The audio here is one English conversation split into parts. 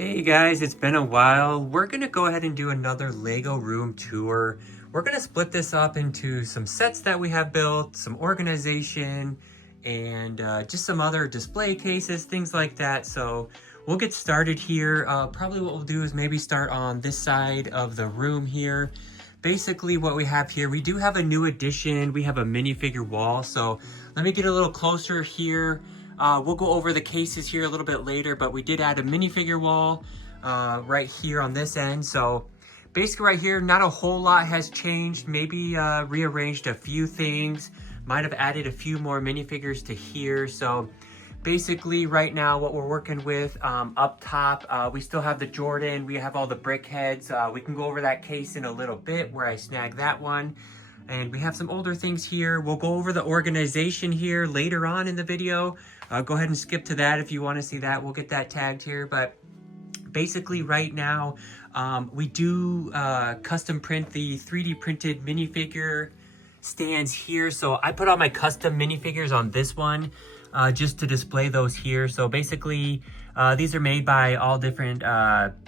Hey guys, it's been a while. We're gonna go ahead and do another Lego room tour. We're gonna split this up into some sets that we have built, some organization, and just some other display cases, things like that. So we'll get started here. Probably what we'll do is maybe start on this side of the room here. Basically what we have here, we do have a new addition. We have a minifigure wall. So let me get a little closer here. We'll go over the cases here a little bit later, but we did add a minifigure wall right here on this end. So basically right here, not a whole lot has changed. Maybe rearranged a few things. Might have added a few more minifigures to here. So basically right now what we're working with up top, we still have the Jordan. We have all the brick heads. We can go over that case in a little bit where I snagged that one. And we have some older things here. We'll go over the organization here later on in the video. Go ahead and skip to that if you want to see that. We'll get that tagged here. But basically right now, we do custom print the 3D printed minifigure stands here. So I put all my custom minifigures on this one just to display those here. So basically, these are made by all different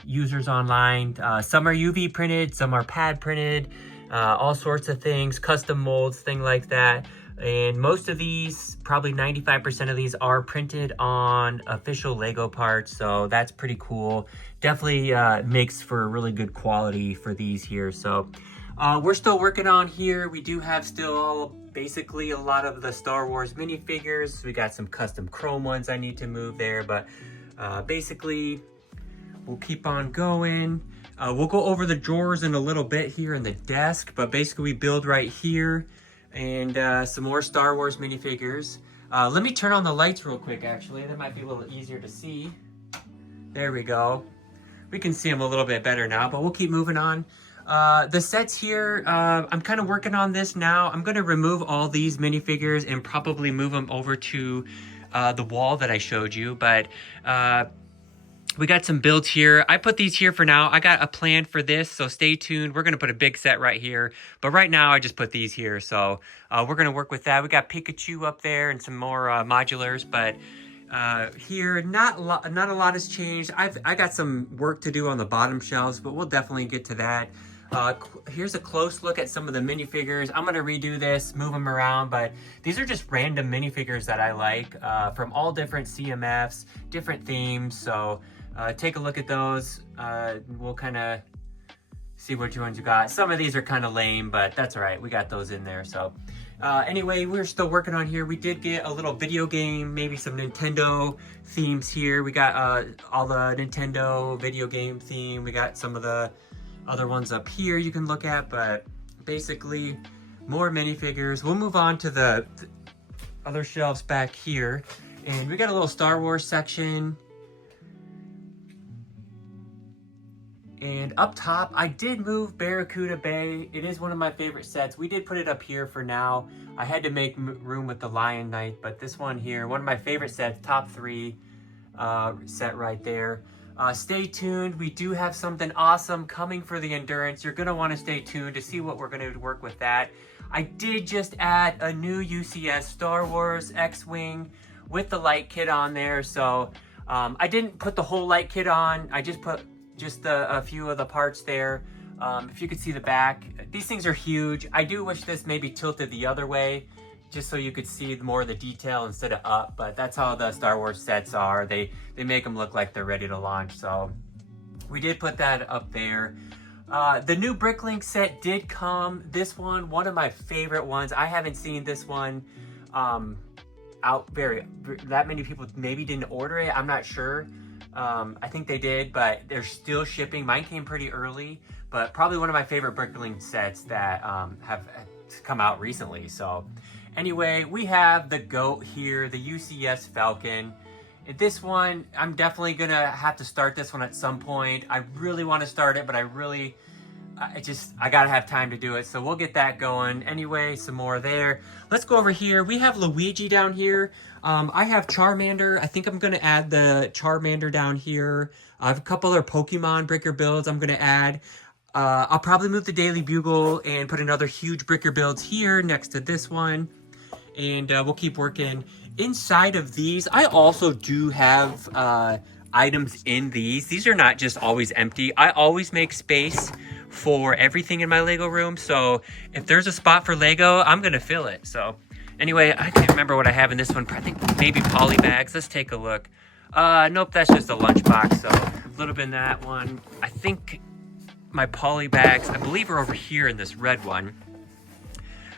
users online. Some are UV printed, some are pad printed. All sorts of things, custom molds, things like that. And most of these, probably 95% of these are printed on official Lego parts. So that's pretty cool. Definitely makes for really good quality for these here. So we're still working on here. We do have still basically a lot of the Star Wars minifigures. We got some custom chrome ones I need to move there. But basically, we'll keep on going. We'll go over the drawers in a little bit here in the desk, but basically we build right here and some more Star Wars minifigures. Let me turn on the lights real quick, actually. That might be a little easier to see. There we go. We can see them a little bit better now, but we'll keep moving on. The sets here, I'm kind of working on this now. I'm going to remove all these minifigures and probably move them over to the wall that I showed you, but we got some builds here. I put these here for now. I got a plan for this, so stay tuned. We're going to put a big set right here. But right now, I just put these here. So we're going to work with that. We got Pikachu up there and some more modulars. But here, not a lot has changed. I got some work to do on the bottom shelves, but we'll definitely get to that. Here's a close look at some of the minifigures. I'm going to redo this, move them around, but these are just random minifigures that I like from all different CMFs, different themes. So take a look at those. We'll kind of see which ones you got. Some of these are kind of lame, but that's all right. We got those in there. So anyway, we're still working on here. We did get a little video game, maybe some Nintendo themes here. We got all the Nintendo video game theme. We got some of the other ones up here you can look at, but basically more minifigures. We'll move on to the other shelves back here, and we got a little Star Wars section. And up top, I did move Barracuda Bay. It is one of my favorite sets. We did put it up here for now. I had to make room with the Lion Knight, but this one here, one of my favorite sets, top 3 set right there. Stay tuned. We do have something awesome coming for the Endurance. You're going to want to stay tuned to see what we're going to work with that. I did just add a new UCS Star Wars X-Wing with the light kit on there. So I didn't put the whole light kit on. I just put a few of the parts there. If you could see the back, these things are huge. I do wish this maybe tilted the other way, just so you could see more of the detail instead of up, but that's how the Star Wars sets are. They make them look like they're ready to launch, so we did put that up there. The new Bricklink set did come. This one of my favorite ones. I haven't seen this one out that many people maybe didn't order it. I'm not sure. I think they did, but they're still shipping. Mine came pretty early, but probably one of my favorite Bricklink sets that have come out recently. So anyway, we have the GOAT here, the UCS Falcon. This one, I'm definitely gonna have to start this one at some point. I really want to start it, but I gotta have time to do it. So we'll get that going. Anyway, some more there. Let's go over here. We have Luigi down here. I have Charmander. I think I'm gonna add the Charmander down here. I have a couple other Pokemon Bricker builds I'm gonna add. I'll probably move the Daily Bugle and put another huge Bricker builds here next to this one. And we'll keep working. Inside of these, I also do have items in these. These are not just always empty. I always make space for everything in my Lego room. So if there's a spot for Lego, I'm gonna fill it. So anyway, I can't remember what I have in this one. I think maybe polybags. Let's take a look. Nope, that's just a lunchbox. So a little bit in that one. I think my polybags, I believe, are over here in this red one.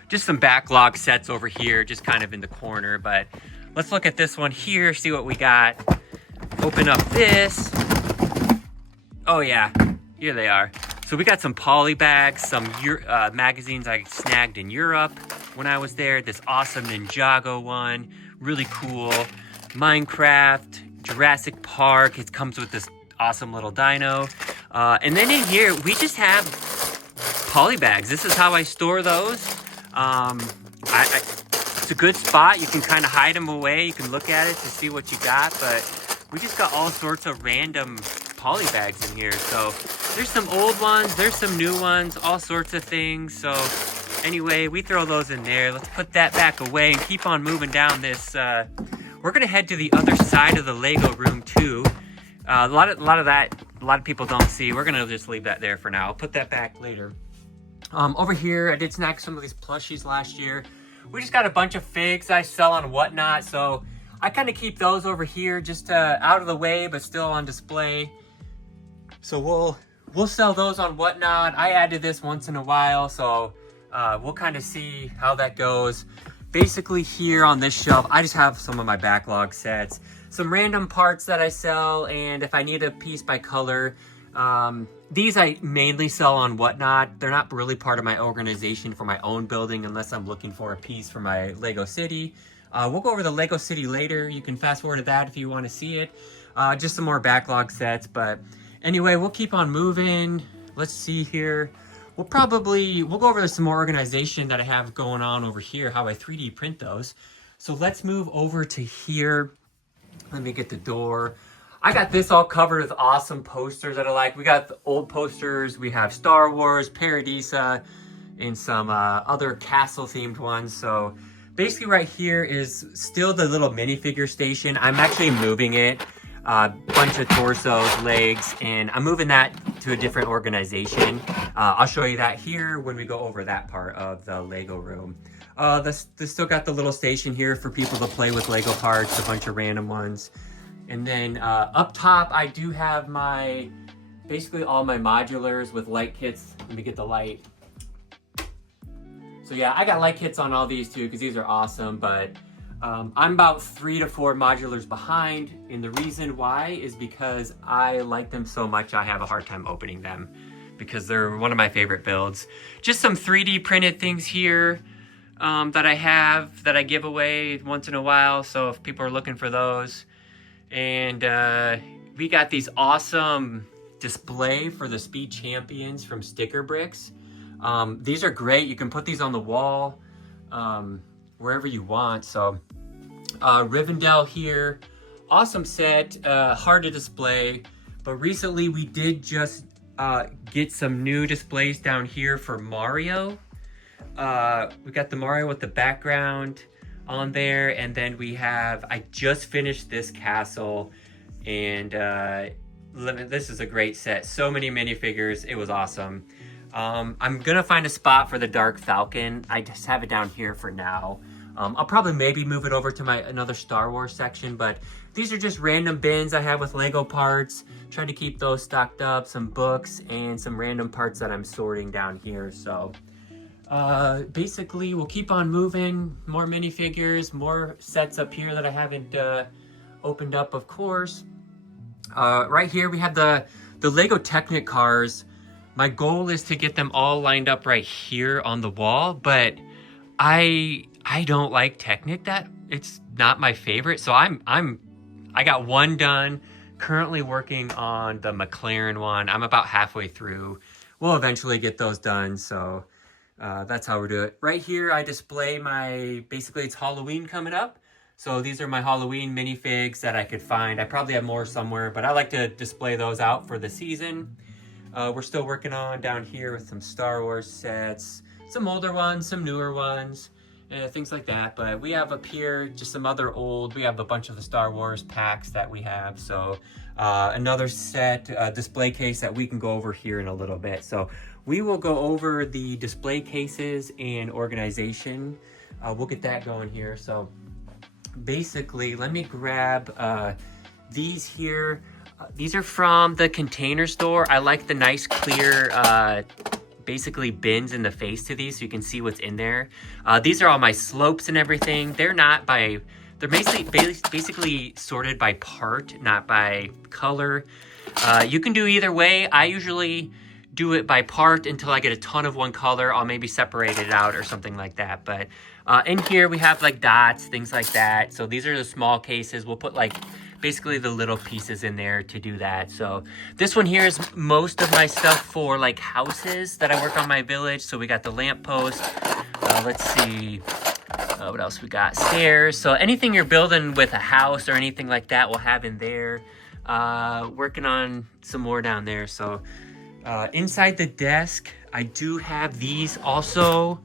Just some backlog sets over here, just kind of in the corner. But let's look at this one here, see what we got. Open up this. Oh yeah, here they are. So we got some polybags, some magazines I snagged in Europe when I was there. This awesome Ninjago one, really cool. Minecraft, Jurassic Park. It comes with this awesome little dino. And then in here, we just have polybags. This is how I store those. It's a good spot. You can kind of hide them away. You can look at it to see what you got, but we just got all sorts of random polybags in here. So there's some old ones, there's some new ones, all sorts of things. So anyway, we throw those in there. Let's put that back away and keep on moving down this. We're gonna head to the other side of the Lego room too. A lot of people don't see. We're gonna just leave that there for now. I'll put that back later. Over here, I did snag some of these plushies last year. We just got a bunch of figs I sell on Whatnot, so I kind of keep those over here just out of the way, but still on display. So we'll sell those on Whatnot. I added this once in a while, so we'll kind of see how that goes. Basically here on this shelf, I just have some of my backlog sets, some random parts that I sell, and if I need a piece by color, these I mainly sell on Whatnot. They're not really part of my organization for my own building unless I'm looking for a piece for my Lego City. We'll go over the Lego City later. You can fast forward to that if you want to see it. Just some more backlog sets, but anyway, we'll keep on moving. Let's see here. We'll go over some more organization that I have going on over here, how I 3D print those. So let's move over to here. Let me get the door. I got this all covered with awesome posters that I like. We got the old posters. We have Star Wars, Paradisa, and some other castle themed ones. So basically right here is still the little minifigure station. I'm actually moving it. Bunch of torsos, legs, and I'm moving that to a different organization. I'll show you that here when we go over that part of the Lego room. This still got the little station here for people to play with Lego parts, a bunch of random ones. And then up top, I do have basically all my modulars with light kits. Let me get the light. So yeah, I got light kits on all these too because these are awesome, but I'm about 3 to 4 modulars behind, and the reason why is because I like them so much I have a hard time opening them because they're one of my favorite builds. Just some 3D printed things here that I have that I give away once in a while, so if people are looking for those. And we got these awesome display for the Speed Champions from Sticker Bricks. These are great. You can put these on the wall wherever you want. So Rivendell here, awesome set, hard to display. But recently we did just get some new displays down here for Mario. We got the Mario with the background on there, and then we have, I just finished this castle, and this is a great set. So many minifigures, it was awesome. I'm gonna find a spot for the Dark Falcon. I just have it down here for now. I'll probably maybe move it over to another Star Wars section, but these are just random bins I have with Lego parts. Trying to keep those stocked up, some books, and some random parts that I'm sorting down here. So basically we'll keep on moving. More minifigures, more sets up here that I haven't opened up, of course. Right here we have the Lego Technic cars. My goal is to get them all lined up right here on the wall, but I don't like Technic. That it's not my favorite, so I got one done. Currently working on the McLaren one. I'm about halfway through. We'll eventually get those done, so that's how we do it. Right here, I display basically it's Halloween coming up. So these are my Halloween minifigs that I could find. I probably have more somewhere, but I like to display those out for the season. We're still working on down here with some Star Wars sets, some older ones, some newer ones. things like that. But we have up here just some other we have a bunch of the Star Wars packs that we have. So another set display case that we can go over here in a little bit. So we will go over the display cases and organization. We'll get that going here. So basically, let me grab these here. These are from the Container Store. I like the nice clear basically bins in the face to these so you can see what's in there. These are all my slopes and everything. They're basically sorted by part, not by color. You can do either way. I usually do it by part until I get a ton of one color. I'll maybe separate it out or something like that. But in here we have like dots, things like that. So these are the small cases. We'll put like basically the little pieces in there to do that. So this one here is most of my stuff for like houses that I work on my village. So we got the lamppost. Let's see what else we got. Stairs. So anything you're building with a house or anything like that we'll have in there. Working on some more down there. So inside the desk I do have these also.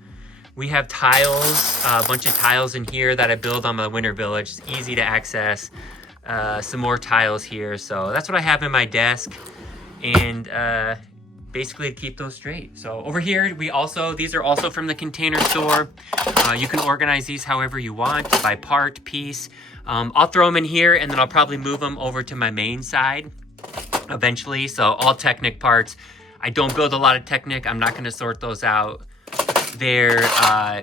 We have tiles, a bunch of tiles in here that I build on my winter village. It's easy to access. Some more tiles here. So that's what I have in my desk, and basically to keep those straight. So over here, these are also from the Container Store. You can organize these however you want, by part, piece. I'll throw them in here, and then I'll probably move them over to my main side eventually. So all Technic parts. I don't build a lot of Technic. I'm not going to sort those out there.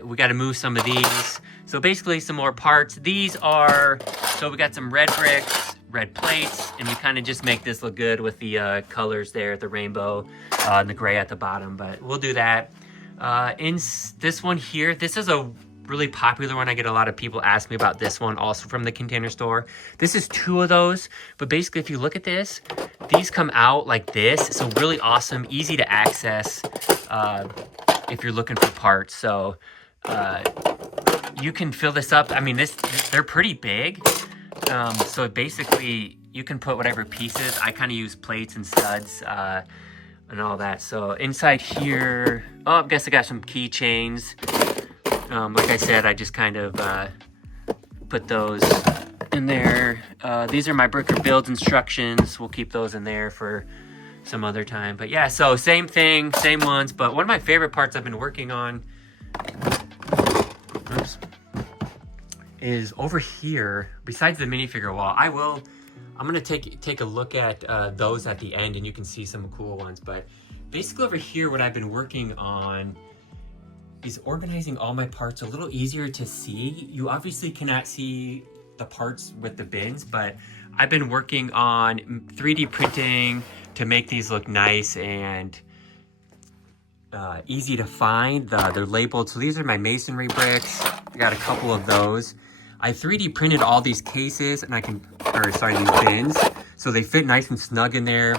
We got to move some of these. So basically some more parts. These are, so we got some red bricks, red plates, and you kind of just make this look good with the colors there, the rainbow and the gray at the bottom, but we'll do that. In this one here, this is a really popular one. I get a lot of people ask me about this one, also from the Container Store. This is 2 of those, but basically if you look at this, these come out like this. So really awesome, easy to access if you're looking for parts. So you can fill this up. I mean, they're pretty big. So basically you can put whatever pieces. I kind of use plates and studs and all that. So inside here, I guess I got some keychains. Like I said, I just kind of put those in there. These are my bricker build instructions. We'll keep those in there for some other time. But yeah, so same thing, same ones. But one of my favorite parts I've been working on is over here. Besides the minifigure wall, I'm gonna take a look at those at the end, and you can see some cool ones. But basically over here, what I've been working on is organizing all my parts a little easier to see. You obviously cannot see the parts with the bins, but I've been working on 3D printing to make these look nice and easy to find. They're labeled. So these are my masonry bricks. I got a couple of those. I 3D printed all these cases, and these bins, so they fit nice and snug in there.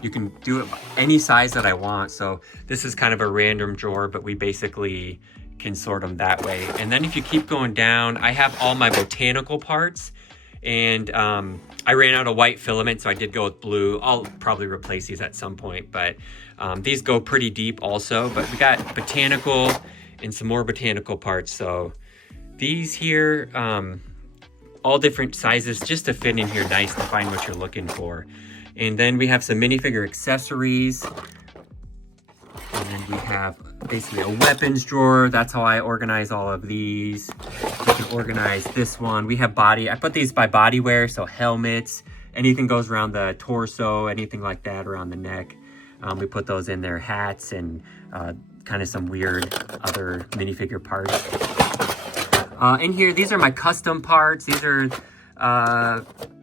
You can do it any size that I want. So this is kind of a random drawer, but we basically can sort them that way. And then if you keep going down, I have all my botanical parts, and I ran out of white filament, so I did go with blue. I'll probably replace these at some point, but these go pretty deep also. But we got botanical and some more botanical parts. So these here, all different sizes just to fit in here nice to find what you're looking for. And then we have some minifigure accessories. And then we have basically a weapons drawer. That's how I organize all of these. You can organize this one. We have I put these by body wear, so helmets, anything goes around the torso, anything like that around the neck. We put those in there, hats, and kind of some weird other minifigure parts. In here, these are my custom parts. These are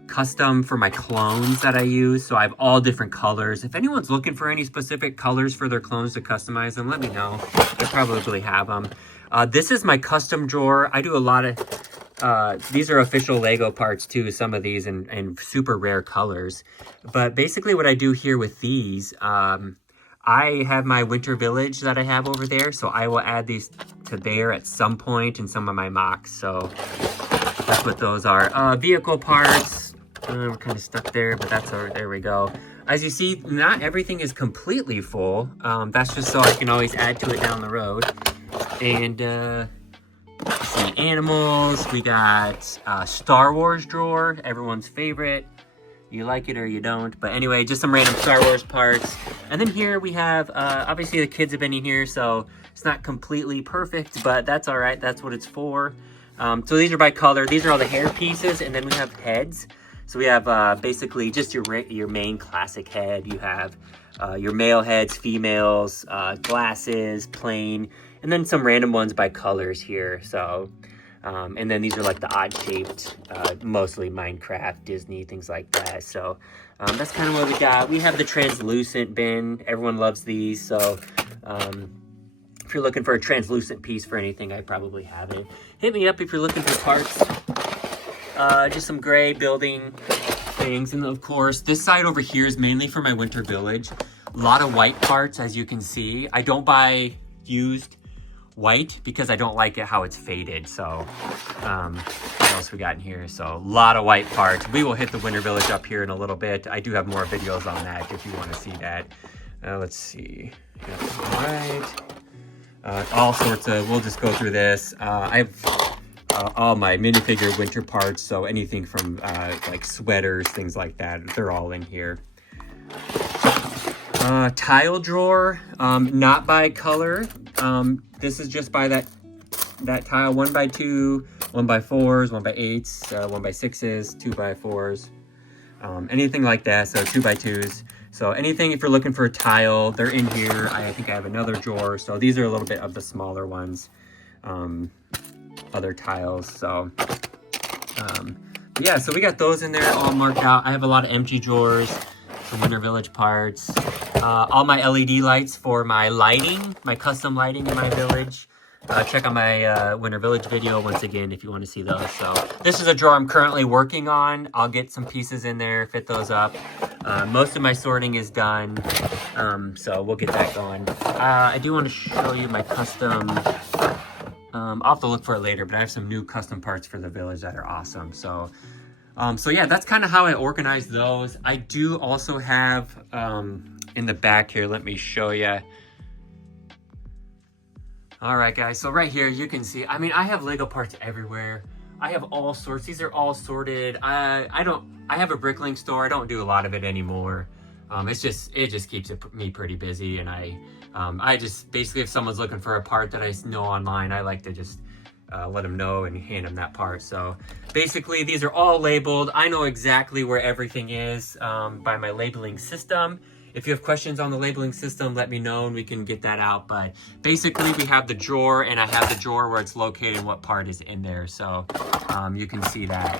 custom for my clones that I use. So I have all different colors. If anyone's looking for any specific colors for their clones to customize them, let me know. I probably have them. This is my custom drawer. I do a lot of, these are official Lego parts too, some of these in super rare colors. But basically what I do here with these, I have my winter village that I have over there, so I will add these to there at some point in some of my mocks. So that's what those are. Vehicle parts, we're kind of stuck there, but that's all right. There we go. As you see, not everything is completely full. That's just so I can always add to it down the road. And Some animals. We got Star Wars drawer, everyone's favorite. You like it or you don't. But anyway, just some random Star Wars parts. And then here we have, obviously the kids have been in here, so it's not completely perfect, but that's all right. That's what it's for. So these are by color. These are all the hair pieces, and then we have heads. So we have basically just your main classic head. You have your male heads, females, glasses, plain, and then some random ones by colors here. So, and then these are like the odd shaped, mostly Minecraft, Disney, things like that. So that's kind of what we got. We have the translucent bin. Everyone loves these. So if you're looking for a translucent piece for anything, I probably have it. Hit me up if you're looking for parts. Just some gray building things. And of course, this side over here is mainly for my winter village. A lot of white parts, as you can see. I don't buy used white because I don't like it how it's faded. So what else we got in here? So a lot of white parts. We will hit the winter village up here in a little bit. I do have more videos on that if you want to see that. Let's see. All right. All sorts of, we'll just go through this. I have all my minifigure winter parts, so anything from like sweaters, things like that, they're all in here. Tile drawer, not by color. This is just by that tile, 1x2, 1x4s, 1x8s, 1x6s, 2x4s, anything like that. So 2x2s. So anything, if you're looking for a tile, they're in here. I think I have another drawer. So these are a little bit of the smaller ones, other tiles. So yeah, so we got those in there all marked out. I have a lot of empty drawers, some Winter Village parts, all my LED lights for my lighting, my custom lighting in my village. Check out my Winter Village video once again if you want to see those. So this is a drawer I'm currently working on. I'll get some pieces in there, fit those up. Most of my sorting is done, so we'll get that going. I do want to show you my custom, I'll have to look for it later, but I have some new custom parts for the village that are awesome. So yeah, that's kind of how I organize those. I do also have in the back here, let me show you. All right, guys, so right here, you can see, I mean, I have Lego parts everywhere. I have all sorts. These are all sorted. I have a bricklink store. I don't do a lot of it anymore. It just keeps me pretty busy, and I just basically, if someone's looking for a part that I know online, I like to just let them know and hand them that part. So basically, these are all labeled. I know exactly where everything is by my labeling system. If you have questions on the labeling system, let me know and we can get that out. But basically, we have the drawer, and I have the drawer where it's located and what part is in there. So you can see that.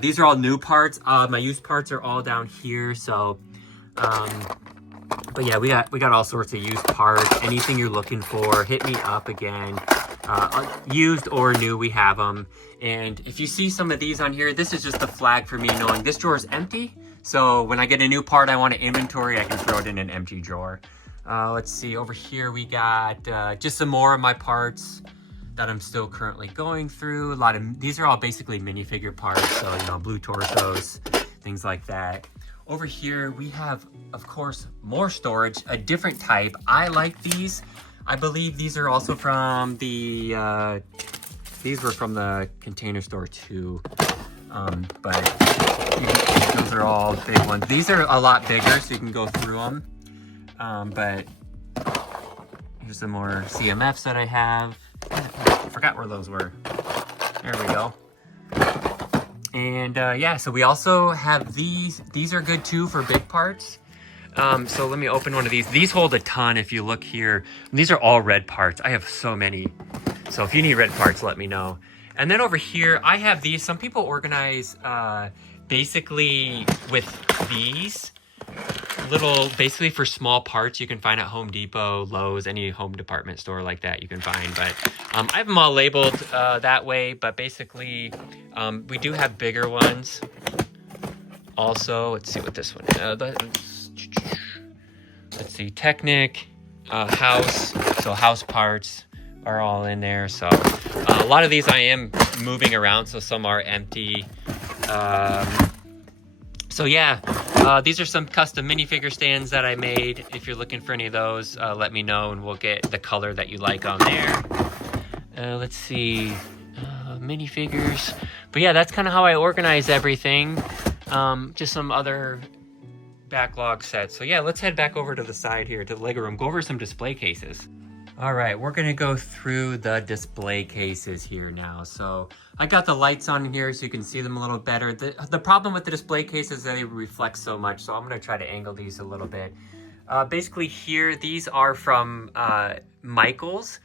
These are all new parts. My used parts are all down here. So, but yeah, we got all sorts of used parts. Anything you're looking for, hit me up again. Used or new, we have them. And if you see some of these on here, this is just a flag for me knowing this drawer is empty. So when I get a new part I want to inventory, I can throw it in an empty drawer. Let's see, over here we got just some more of my parts that I'm still currently going through. These are all basically minifigure parts, so you know, blue torsos, things like that. Over here we have, of course, more storage, a different type. I like these. I believe these are also from the, these were from the Container Store too. But those are all big ones. These are a lot bigger, so you can go through them. But here's some more CMFs that I have. I forgot where those were. There we go. And yeah, so we also have these. These are good too for big parts. So let me open one of these. These hold a ton if you look here. These are all red parts. I have so many. So if you need red parts, let me know. And then over here, I have these. Some people organize basically with these little, basically for small parts you can find at Home Depot, Lowe's, any home department store like that you can find. But I have them all labeled that way. But basically, we do have bigger ones. Also, let's see what this one is. Let's see, Technic, house. So house parts are all in there. So a lot of these I am moving around, so some are empty. So yeah, these are some custom minifigure stands that I made. If you're looking for any of those, let me know and we'll get the color that you like on there. Let's see, minifigures. But yeah, that's kind of how I organize everything. Just some other backlog sets. So yeah, let's head back over to the side here to the Lego room, go over some display cases. All right, we're gonna go through the display cases here now. So I got the lights on here so you can see them a little better. The problem with the display cases is that they reflect so much, so I'm gonna try to angle these a little bit. Basically here, these are from Michaels.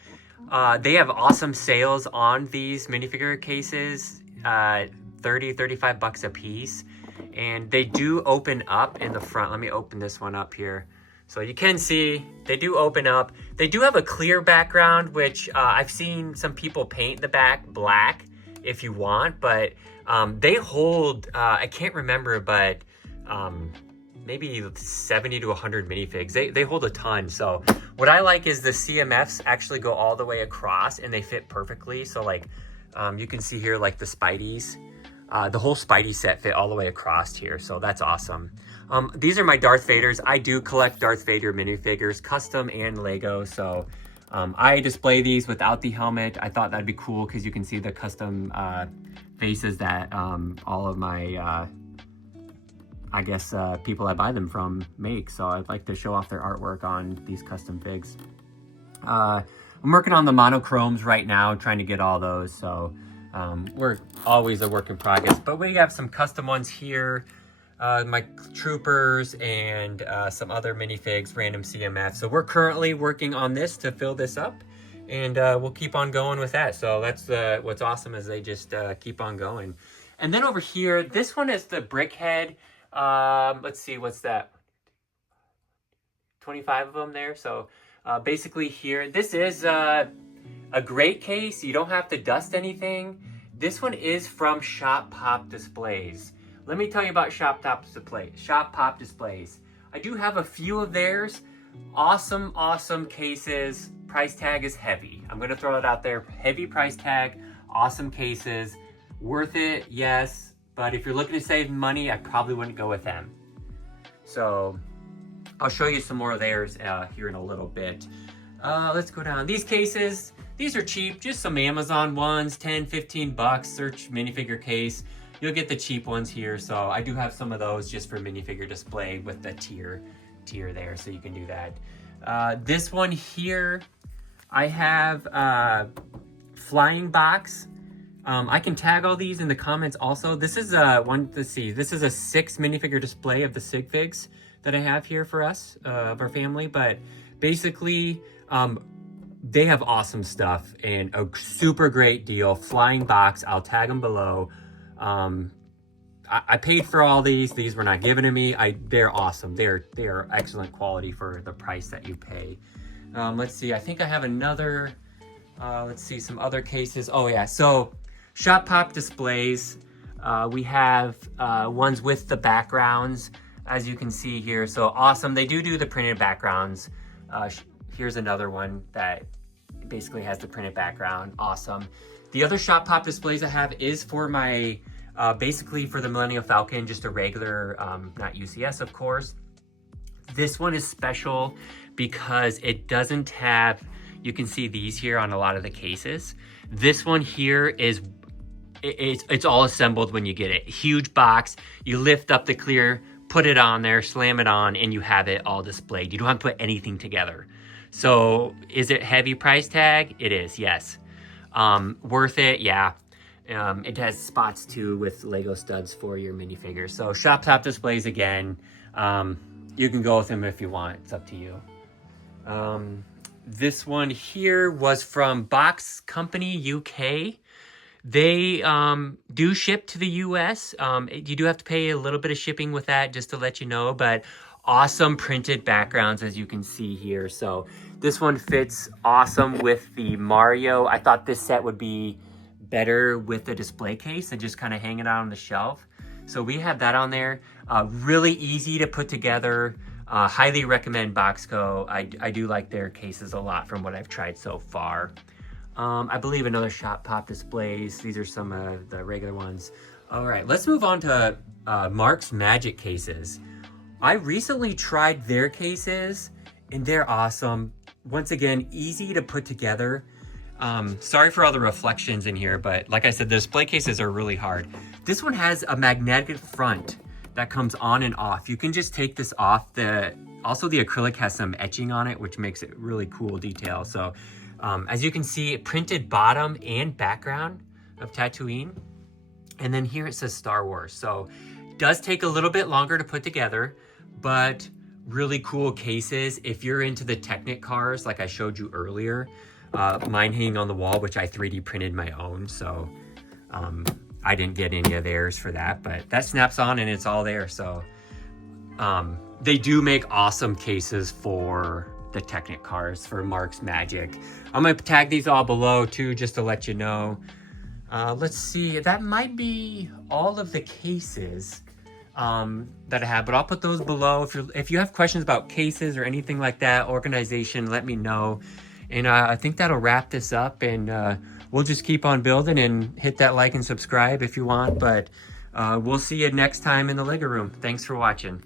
They have awesome sales on these minifigure cases, 30, 35 bucks a piece. And they do open up in the front. Let me open this one up here. So you can see they do open up. They do have a clear background, which I've seen some people paint the back black if you want, but they hold, I can't remember, but maybe 70 to 100 minifigs. They hold a ton. So what I like is the CMFs actually go all the way across and they fit perfectly. So like you can see here like the Spideys. The whole Spidey set fit all the way across here, so that's awesome. These are my Darth Vaders. I do collect Darth Vader minifigures, custom and Lego, so I display these without the helmet. I thought that'd be cool because you can see the custom faces that all of my, I guess, people I buy them from make, so I'd like to show off their artwork on these custom figs. I'm working on the monochromes right now, trying to get all those, so we're always a work in progress, but we have some custom ones here, my troopers and some other minifigs, random CMF. So we're currently working on this to fill this up, and we'll keep on going with that. So that's what's awesome is they just keep on going. And then over here, this one is the Brickhead. Let's see, what's that? 25 of them there. So basically here, this is a great case. You don't have to dust anything. This one is from Shop Pop Displays. Let me tell you about Shop Pop Displays. I do have a few of theirs. Awesome, awesome cases. Price tag is heavy. I'm gonna throw it out there. Heavy price tag, awesome cases. Worth it, yes. But if you're looking to save money, I probably wouldn't go with them. So I'll show you some more of theirs here in a little bit. Let's go down. These cases, these are cheap, just some Amazon ones, 10, 15 bucks. Search minifigure case. You'll get the cheap ones here. So I do have some of those just for minifigure display with the tier there, so you can do that. This one here, I have flying box. I can tag all these in the comments also. This is this is a 6 minifigure display of the sig figs that I have here for us, of our family. But basically, they have awesome stuff and a super great deal. Flying box, I'll tag them below. I paid for all these. These were not given to me. They're awesome. They are excellent quality for the price that you pay. Let's see, I think I have another, let's see, some other cases. Oh yeah, so Shop Pop Displays. We have ones with the backgrounds, as you can see here. So awesome. They do the printed backgrounds. Here's another one that basically has the printed background. Awesome. The other Shop Pop Displays I have is for my, basically for the Millennium Falcon, just a regular, not UCS of course. This one is special because it doesn't have, you can see these here on a lot of the cases. This one here is, it's all assembled when you get it. Huge box, you lift up the clear, put it on there, slam it on, and you have it all displayed. You don't have to put anything together. So is it heavy price tag? It is, yes. Worth it, yeah. It has spots too with Lego studs for your minifigures. So Shop Top Displays again. You can go with them if you want. It's up to you. This one here was from Box Company UK. They do ship to the US. You do have to pay a little bit of shipping with that, just to let you know, but awesome printed backgrounds as you can see here. So this one fits awesome with the Mario. I thought this set would be better with the display case and just kind of hang it out on the shelf. So we have that on there. Really easy to put together. Highly recommend Boxco. I do like their cases a lot from what I've tried so far. I believe another Shop Pop Displays. These are some of the regular ones. All right, let's move on to Mark's Magic cases. I recently tried their cases and they're awesome. Once again, easy to put together. Sorry for all the reflections in here, but like I said, the display cases are really hard. This one has a magnetic front that comes on and off. You can just take this off. Also the acrylic has some etching on it, which makes it really cool detail. So as you can see, printed bottom and background of Tatooine. And then here it says Star Wars. So it does take a little bit longer to put together, but really cool cases. If you're into the Technic cars, like I showed you earlier, mine hanging on the wall, which I 3D printed my own. So I didn't get any of theirs for that, but that snaps on and it's all there. So they do make awesome cases for the Technic cars, for Mark's Magic. I'm gonna tag these all below too, just to let you know. Let's see, that might be all of the cases that I have, but I'll put those below. If you have questions about cases or anything like that, organization, let me know. And I think that'll wrap this up, and we'll just keep on building, and hit that like and subscribe if you want. But we'll see you next time in the Lego room. Thanks for watching.